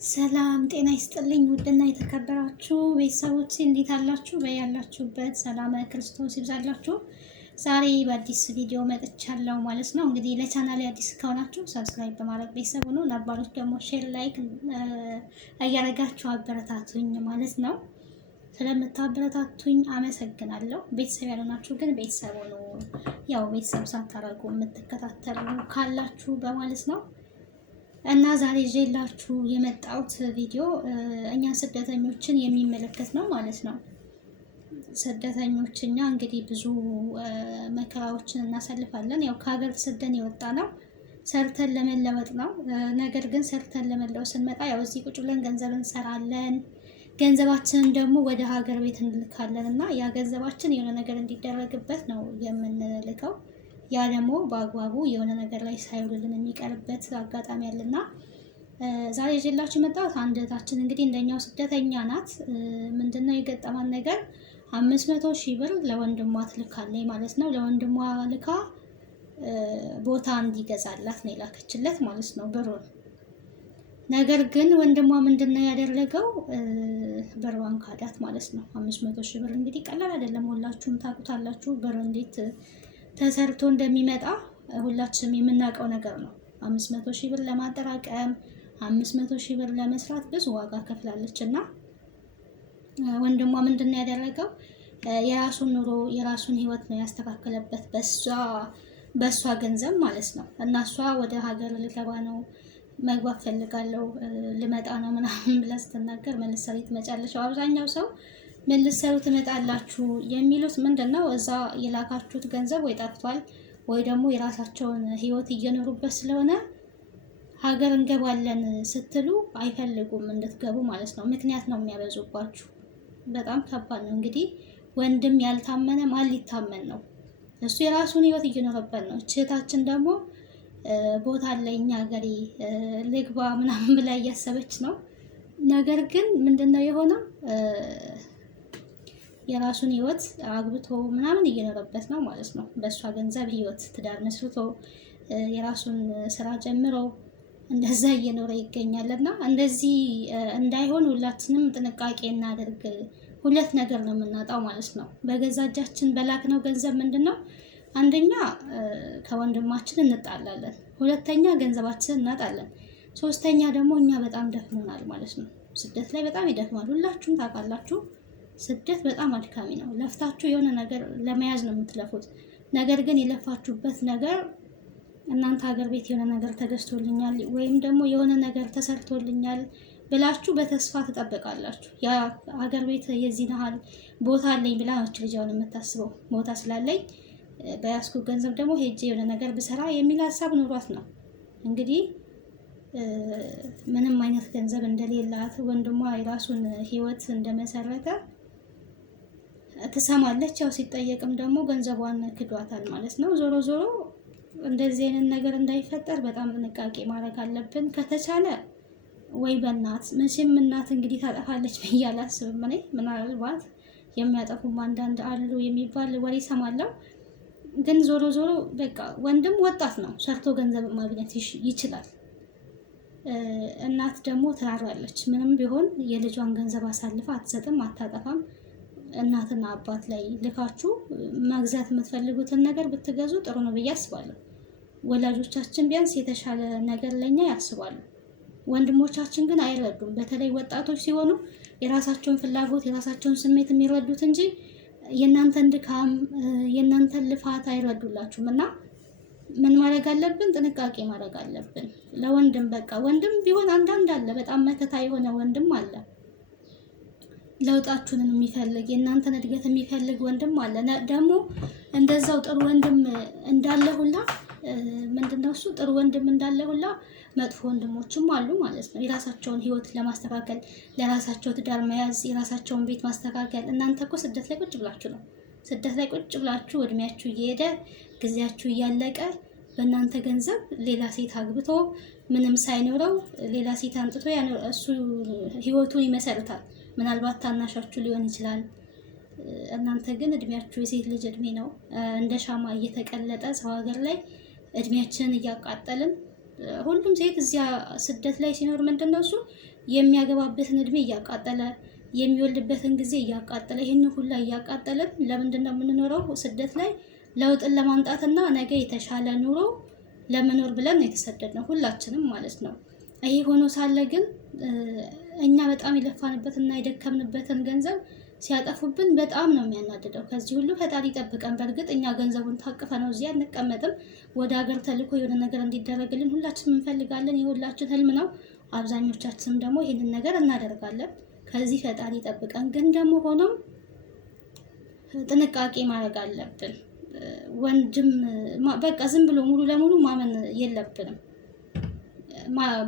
ሰላም ጤና ይስጥልኝ። ውድና የተከበራችሁ ቤተሰቦች እንዴት አላችሁ? በያላችሁበት ሰላም ክርስቶስ ይብዛላችሁ። ዛሬ በአዲስ ቪዲዮ መጥቻለሁ ማለት ነው። እንግዲህ ለቻናሌ አዲስ ከሆናችሁ ሰብስክራይብ በማድረግ ቤተሰብ ሁኑ። ነባሮች ደግሞ ሼር፣ ላይክ እያደረጋችሁ አበረታቱኝ ማለት ነው። ስለምታበረታቱኝ አመሰግናለሁ። ቤተሰብ ያልሆናችሁ ግን ቤተሰብ ሁኑ። ያው ቤተሰብ ሳታረጉ የምትከታተሉ ካላችሁ በማለት ነው። እና ዛሬ ይዤላችሁ የመጣሁት ቪዲዮ እኛን ስደተኞችን የሚመለከት ነው ማለት ነው። ስደተኞችኛ እንግዲህ ብዙ መከራዎችን እናሳልፋለን። ያው ከሀገር ተሰደን የወጣ ነው ሰርተን ለመለወጥ ነው። ነገር ግን ሰርተን ለመለወጥ ስንመጣ ያው እዚህ ቁጭ ብለን ገንዘብ እንሰራለን። ገንዘባችንን ደግሞ ወደ ሀገር ቤት እንልካለን እና ያ ገንዘባችን የሆነ ነገር እንዲደረግበት ነው የምንልከው። ያ ደግሞ በአግባቡ የሆነ ነገር ላይ ሳይውልልን የሚቀርበት አጋጣሚ አለና ዛሬ ይዤላችሁ የመጣሁት አንድ እህታችን እንግዲህ እንደኛው ስደተኛ ናት። ምንድነው የገጠማን ነገር 500,000 ብር ለወንድሟ ትልካለች ማለት ነው። ለወንድሟ ልካ ቦታ እንዲገዛላት ነው የላከችለት ማለት ነው ብሩን። ነገር ግን ወንድሟ ምንድነው ያደረገው? ብሯን ካዳት ማለት ነው። 500,000 ብር እንግዲህ ቀላል አይደለም፣ ሁላችሁም ታውቁታላችሁ። ብር እንዴት ተሰርቶ እንደሚመጣ ሁላችንም የምናውቀው ነገር ነው። 500,000 ብር ለማጠራቀም 500,000 ብር ለመስራት ብዙ ዋጋ ከፍላለች እና ወንድሟ ምንድነው ያደረገው? የራሱን ኑሮ የራሱን ህይወት ነው ያስተካከለበት በሷ ገንዘብ ማለት ነው። እና እሷ ወደ ሀገር ልገባ ነው፣ መግባት ፈልጋለሁ፣ ልመጣ ነው ምናምን ብላ ስትናገር መልሳ ትመጫለሽ። አብዛኛው ሰው ምን ልትሰሩ ትመጣላችሁ የሚሉት ምንድነው? እዛ የላካችሁት ገንዘብ ወይ ጠፍቷል ወይ ደግሞ የራሳቸውን ህይወት እየኖሩበት ስለሆነ ሀገር እንገባለን ስትሉ አይፈልጉም እንድትገቡ ማለት ነው። ምክንያት ነው የሚያበዙባችሁ። በጣም ከባድ ነው። እንግዲህ ወንድም ያልታመነ ማን ሊታመን ነው? እሱ የራሱን ህይወት እየኖረበት ነው። እህታችን ደግሞ ቦታ አለኝ ሀገሬ ልግባ ምናምን ብላ እያሰበች ነው። ነገር ግን ምንድነው የሆነው? የራሱን ህይወት አግብቶ ምናምን እየኖረበት ነው ማለት ነው። በእሷ ገንዘብ ህይወት ትዳር መስርቶ የራሱን ስራ ጀምሮ እንደዛ እየኖረ ይገኛል። እና እንደዚህ እንዳይሆን ሁላችንም ጥንቃቄ እናደርግ። ሁለት ነገር ነው የምናጣው ማለት ነው በገዛ እጃችን በላክነው ገንዘብ። ምንድነው? አንደኛ ከወንድማችን እንጣላለን፣ ሁለተኛ ገንዘባችንን እናጣለን፣ ሶስተኛ ደግሞ እኛ በጣም ደክሞናል ማለት ነው። ስደት ላይ በጣም ይደክማል። ሁላችሁም ታውቃላችሁ። ስደት በጣም አድካሚ ነው። ለፍታችሁ የሆነ ነገር ለመያዝ ነው የምትለፉት። ነገር ግን የለፋችሁበት ነገር እናንተ ሀገር ቤት የሆነ ነገር ተገዝቶልኛል ወይም ደግሞ የሆነ ነገር ተሰርቶልኛል ብላችሁ በተስፋ ትጠብቃላችሁ። ያ ሀገር ቤት የዚህ ያህል ቦታ አለኝ ብላ ነች ልጅውን የምታስበው። ቦታ ስላለኝ በያዝኩ ገንዘብ ደግሞ ሄጄ የሆነ ነገር ብሰራ የሚል ሀሳብ ኑሯት ነው እንግዲህ ምንም አይነት ገንዘብ እንደሌላት ወንድሟ የራሱን ህይወት እንደመሰረተ ትሰማለች። ያው ሲጠየቅም ደግሞ ገንዘቧን ክዷታል ማለት ነው። ዞሮ ዞሮ እንደዚህ አይነት ነገር እንዳይፈጠር በጣም ጥንቃቄ ማድረግ አለብን። ከተቻለ ወይ በእናት መቼም እናት እንግዲህ ታጠፋለች ብዬ አላስብም እኔ። ምናልባት የሚያጠፉም አንዳንድ አሉ የሚባል ወሬ ሰማለሁ። ግን ዞሮ ዞሮ በቃ ወንድም ወጣት ነው፣ ሰርቶ ገንዘብ ማግኘት ይችላል። እናት ደግሞ ትራራለች። ምንም ቢሆን የልጇን ገንዘብ አሳልፋ አትሰጥም፣ አታጠፋም። እናትና አባት ላይ ልካችሁ መግዛት የምትፈልጉትን ነገር ብትገዙ ጥሩ ነው ብዬ አስባለሁ። ወላጆቻችን ቢያንስ የተሻለ ነገር ለኛ ያስባሉ። ወንድሞቻችን ግን አይረዱም። በተለይ ወጣቶች ሲሆኑ የራሳቸውን ፍላጎት የራሳቸውን ስሜት የሚረዱት እንጂ የእናንተን ድካም የእናንተን ልፋት አይረዱላችሁም። እና ምን ማድረግ አለብን? ጥንቃቄ ማድረግ አለብን። ለወንድም በቃ ወንድም ቢሆን አንዳንድ አለ፣ በጣም መከታ የሆነ ወንድም አለ፣ ለውጣችሁን የሚፈልግ የእናንተን እድገት የሚፈልግ ወንድም አለ። ደግሞ እንደዛው ጥሩ ወንድም እንዳለ ሁላ ምንድነው እሱ ጥሩ ወንድም እንዳለ ሁላ መጥፎ ወንድሞችም አሉ ማለት ነው። የራሳቸውን ህይወት ለማስተካከል ለራሳቸው ትዳር መያዝ የራሳቸውን ቤት ማስተካከል። እናንተ እኮ ስደት ላይ ቁጭ ብላችሁ ነው። ስደት ላይ ቁጭ ብላችሁ እድሜያችሁ እየሄደ ጊዜያችሁ እያለቀ በእናንተ ገንዘብ ሌላ ሴት አግብቶ ምንም ሳይኖረው ሌላ ሴት አንጥቶ እሱ ህይወቱን ይመሰርታል። ምናልባት ታናሻችሁ ሊሆን ይችላል። እናንተ ግን እድሜያችሁ የሴት ልጅ እድሜ ነው። እንደ ሻማ እየተቀለጠ ሰው ሀገር ላይ እድሜያችንን እያቃጠልን ሁሉም ሴት እዚያ ስደት ላይ ሲኖር ምንድነው እሱ የሚያገባበትን እድሜ እያቃጠለ የሚወልድበትን ጊዜ እያቃጠለ ይህን ሁላ እያቃጠለን ለምንድን ነው የምንኖረው? ስደት ላይ ለውጥን ለማምጣትና ነገ የተሻለ ኑሮ ለመኖር ብለን የተሰደድነው ሁላችንም ማለት ነው። ይሄ ሆኖ ሳለ ግን እኛ በጣም የለፋንበትና የደከምንበትን ገንዘብ ሲያጠፉብን በጣም ነው የሚያናድደው። ከዚህ ሁሉ ፈጣሪ ይጠብቀን። በእርግጥ እኛ ገንዘቡን ታቅፈ ነው እዚህ አንቀመጥም። ወደ ሀገር ተልኮ የሆነ ነገር እንዲደረግልን ሁላችንም እንፈልጋለን። የሁላችን ህልም ነው። አብዛኞቻችንም ደግሞ ይህንን ነገር እናደርጋለን። ከዚህ ፈጣሪ ይጠብቀን። ግን ደግሞ ሆኖም ጥንቃቄ ማድረግ አለብን። ወንድም በቃ ዝም ብሎ ሙሉ ለሙሉ ማመን የለብንም።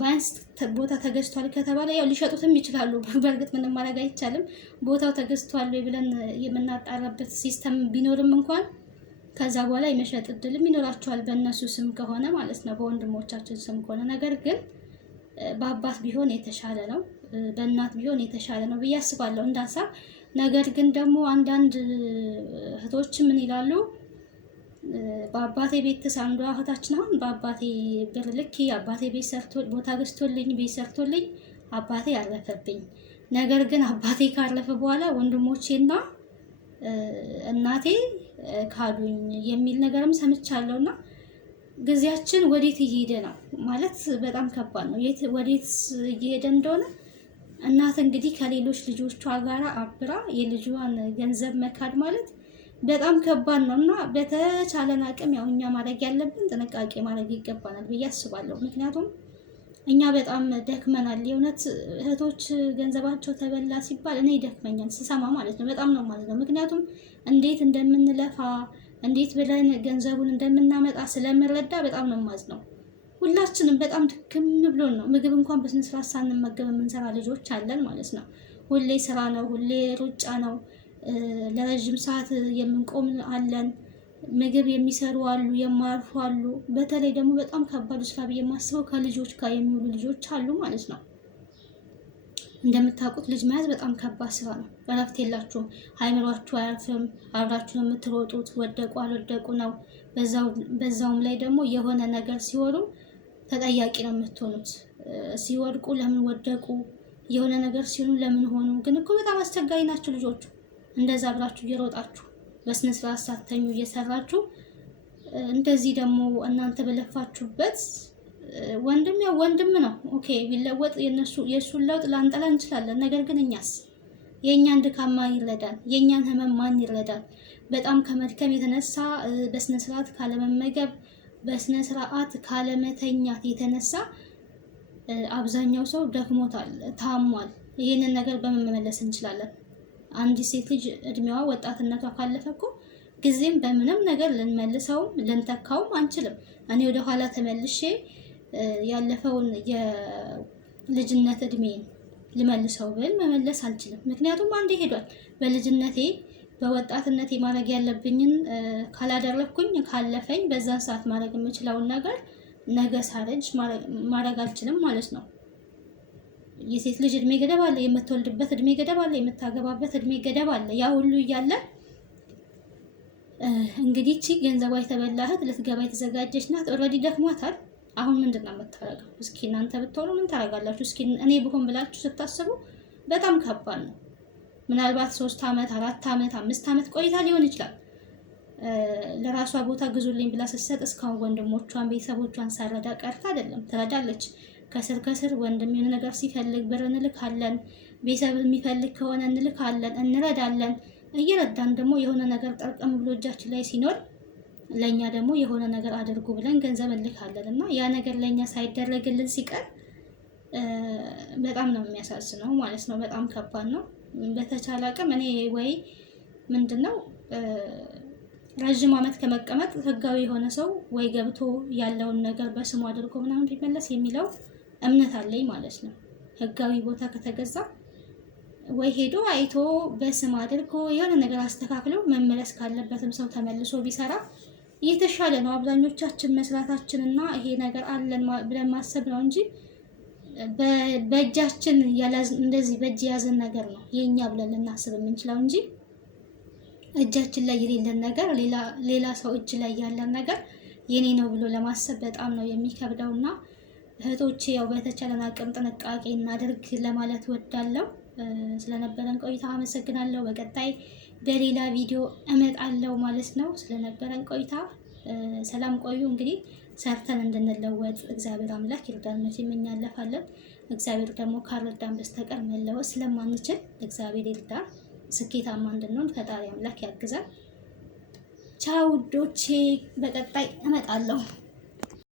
ቢያንስ ቦታ ተገዝቷል ከተባለ ያው ሊሸጡትም ይችላሉ። በእርግጥ ምንም ማድረግ አይቻልም። ቦታው ተገዝቷል ብለን የምናጣራበት ሲስተም ቢኖርም እንኳን ከዛ በኋላ የመሸጥ እድልም ይኖራቸዋል፣ በእነሱ ስም ከሆነ ማለት ነው፣ በወንድሞቻችን ስም ከሆነ። ነገር ግን በአባት ቢሆን የተሻለ ነው፣ በእናት ቢሆን የተሻለ ነው ብዬ አስባለሁ እንዳሳ። ነገር ግን ደግሞ አንዳንድ እህቶች ምን ይላሉ? በአባቴ ቤት አንዷ እህታችን አሁን በአባቴ ብር ልክ አባቴ ቤት ሰርቶ ቦታ ገዝቶልኝ ቤት ሰርቶልኝ አባቴ አረፈብኝ። ነገር ግን አባቴ ካረፈ በኋላ ወንድሞቼና እናቴ ካዱኝ የሚል ነገርም ሰምቻለሁና ጊዜያችን ወዴት እየሄደ ነው ማለት በጣም ከባድ ነው። ወዴት እየሄደ እንደሆነ እናት እንግዲህ ከሌሎች ልጆቿ ጋር አብራ የልጇን ገንዘብ መካድ ማለት በጣም ከባድ ነው እና በተቻለን አቅም ያው እኛ ማድረግ ያለብን ጥንቃቄ ማድረግ ይገባናል ብዬ አስባለሁ። ምክንያቱም እኛ በጣም ደክመናል። የእውነት እህቶች ገንዘባቸው ተበላ ሲባል እኔ ይደክመኛል ስሰማ ማለት ነው። በጣም ነው ማለት ነው። ምክንያቱም እንዴት እንደምንለፋ እንዴት ብለን ገንዘቡን እንደምናመጣ ስለምረዳ በጣም ነው የማዝነው። ሁላችንም በጣም ድክም ብሎን ነው ምግብ እንኳን በስነ ስርዓት ሳንመገብ የምንሰራ ልጆች አለን ማለት ነው። ሁሌ ስራ ነው፣ ሁሌ ሩጫ ነው። ለረጅም ሰዓት የምንቆም አለን። ምግብ የሚሰሩ አሉ፣ የማያርፉ አሉ። በተለይ ደግሞ በጣም ከባዱ ስራ ብዬ የማስበው ከልጆች ጋር የሚውሉ ልጆች አሉ ማለት ነው። እንደምታውቁት ልጅ መያዝ በጣም ከባድ ስራ ነው። እረፍት የላችሁም፣ አይምሯችሁ አያርፍም። አብራችሁ የምትሮጡት ወደቁ አልወደቁ ነው። በዛውም ላይ ደግሞ የሆነ ነገር ሲሆኑ ተጠያቂ ነው የምትሆኑት። ሲወድቁ ለምን ወደቁ፣ የሆነ ነገር ሲሆኑ ለምን ሆኑ። ግን እኮ በጣም አስቸጋሪ ናቸው ልጆቹ። እንደዛ ብላችሁ እየሮጣችሁ በስነ ስርዓት ሳትተኙ እየሰራችሁ እንደዚህ ደግሞ እናንተ በለፋችሁበት ወንድም ያው ወንድም ነው። ኦኬ ቢለወጥ የእሱን ለውጥ ላንጠላ እንችላለን። ነገር ግን እኛስ የእኛን ድካም ማን ይረዳል? የእኛን ህመም ማን ይረዳል? በጣም ከመድከም የተነሳ በስነ ስርዓት ካለመመገብ በስነ ስርዓት ካለመተኛት የተነሳ አብዛኛው ሰው ደክሞታል፣ ታሟል። ይሄንን ነገር በምን መመለስ እንችላለን? አንዲት ሴት ልጅ እድሜዋ ወጣትነቷ ካለፈ እኮ ጊዜም በምንም ነገር ልንመልሰውም ልንተካውም አንችልም። እኔ ወደ ኋላ ተመልሼ ያለፈውን የልጅነት እድሜን ልመልሰው ብል መመለስ አልችልም። ምክንያቱም አንዴ ሄዷል። በልጅነቴ በወጣትነቴ ማድረግ ያለብኝን ካላደረግኩኝ ካለፈኝ በዛን ሰዓት ማድረግ የምችለውን ነገር ነገ ሳረጅ ማድረግ አልችልም ማለት ነው። የሴት ልጅ እድሜ ገደብ አለ፣ የምትወልድበት እድሜ ገደብ አለ፣ የምታገባበት እድሜ ገደብ አለ። ያ ሁሉ እያለ እንግዲህ እቺ ገንዘቧ የተበላ እህት ልትገባ የተዘጋጀች ናት። ኦልሬዲ ደክሟታል። አሁን ምንድን ነው የምታረገው? እስኪ እናንተ ብትሆኑ ምን ታረጋላችሁ? እስኪ እኔ ብሆን ብላችሁ ስታስቡ በጣም ከባድ ነው። ምናልባት 3 ዓመት 4 ዓመት 5 ዓመት ቆይታ ሊሆን ይችላል። ለራሷ ቦታ ግዙልኝ ብላ ስትሰጥ እስካሁን ወንድሞቿን ቤተሰቦቿን ሳረዳ ቀርታ አይደለም፣ ትረዳለች። ከስር ወንድም የሆነ ነገር ሲፈልግ ብር እንልካለን። ቤተሰብ የሚፈልግ ከሆነ እንልካለን፣ እንረዳለን። እየረዳን ደግሞ የሆነ ነገር ጠርቀም ብሎ እጃችን ላይ ሲኖር ለኛ ደግሞ የሆነ ነገር አድርጉ ብለን ገንዘብ እንልካለን እና ያ ነገር ለኛ ሳይደረግልን ሲቀር በጣም ነው የሚያሳዝነው ማለት ነው። በጣም ከባድ ነው። በተቻለ አቅም እኔ ወይ ምንድነው ረጅም ዓመት ከመቀመጥ ህጋዊ የሆነ ሰው ወይ ገብቶ ያለውን ነገር በስሙ አድርጎ ምናምን ቢመለስ የሚለው እምነት አለኝ ማለት ነው። ህጋዊ ቦታ ከተገዛ ወይ ሄዶ አይቶ በስም አድርጎ የሆነ ነገር አስተካክሎ መመለስ ካለበትም ሰው ተመልሶ ቢሰራ የተሻለ ነው። አብዛኞቻችን መስራታችንና ይሄ ነገር አለን ብለን ማሰብ ነው እንጂ በእጃችን እንደዚህ በእጅ ያዘን ነገር ነው የኛ ብለን ልናስብ የምንችለው እንጂ እጃችን ላይ የሌለን ነገር ሌላ ሰው እጅ ላይ ያለን ነገር የኔ ነው ብሎ ለማሰብ በጣም ነው የሚከብደውና እህቶቼ ያው በተቻለን አቅም ጥንቃቄ እናድርግ ለማለት ወዳለሁ። ስለነበረን ቆይታ አመሰግናለሁ። በቀጣይ በሌላ ቪዲዮ እመጣለሁ ማለት ነው። ስለነበረን ቆይታ ሰላም ቆዩ። እንግዲህ ሰርተን እንድንለወጥ እግዚአብሔር አምላክ ይርዳን። መቼም እኛ እንለፋለን፣ እግዚአብሔር ደግሞ ካልረዳን በስተቀር መለወጥ ስለማንችል እግዚአብሔር ይርዳን። ስኬታማ እንድንሆን ፈጣሪ አምላክ ያግዛል። ቻው ውዶቼ፣ በቀጣይ እመጣለሁ።